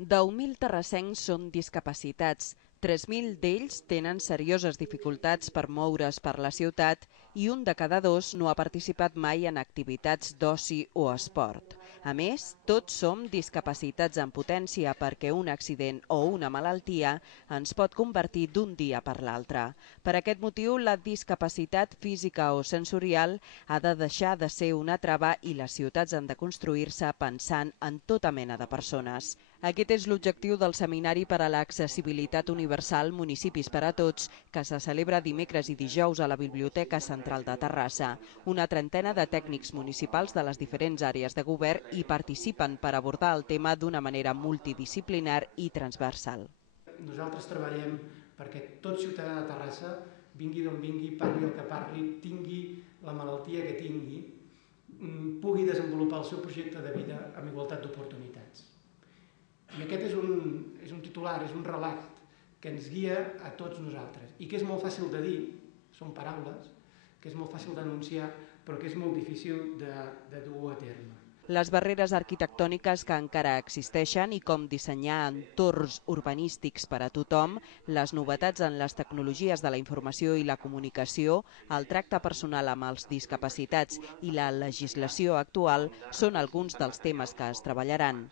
10.000 terrassencs són discapacitats, 3.000 d'ells tenen serioses dificultats per moure's per la ciutat i un de cada dos no ha participat mai en activitats d'oci o esport. A més, tots som discapacitats en potència perquè un accident o una malaltia ens pot convertir d'un dia per l'altre. Per aquest motiu, la discapacitat física o sensorial ha de deixar de ser una trava i les ciutats han de construir-se pensant en tota mena de persones. Aquest és l'objectiu del Seminari per a l'Accessibilitat Universal Municipis per a Tots, que se celebra dimecres i dijous a la Biblioteca Central de Terrassa. Una trentena de tècnics municipals de les diferents àrees de govern hi participen per abordar el tema d'una manera multidisciplinar i transversal. Nosaltres treballem perquè tot ciutadà de Terrassa, vingui d'on vingui, parli el que parli, tingui la malaltia que tingui, pugui desenvolupar el seu projecte de vida amb igualtat d'oportunitats. I aquest és un titular, és un relat que ens guia a tots nosaltres i que és molt fàcil de dir, són paraules, que és molt fàcil d'anunciar, però que és molt difícil de dur a terme. Les barreres arquitectòniques que encara existeixen i com dissenyar entorns urbanístics per a tothom, les novetats en les tecnologies de la informació i la comunicació, el tracte personal amb els discapacitats i la legislació actual són alguns dels temes que es treballaran.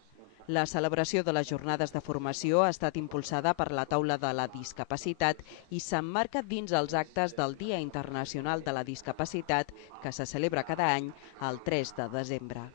La celebració de les jornades de formació ha estat impulsada per la Taula de la Discapacitat i s'emmarca dins els actes del Dia Internacional de la Discapacitat, que se celebra cada any el 3 de desembre.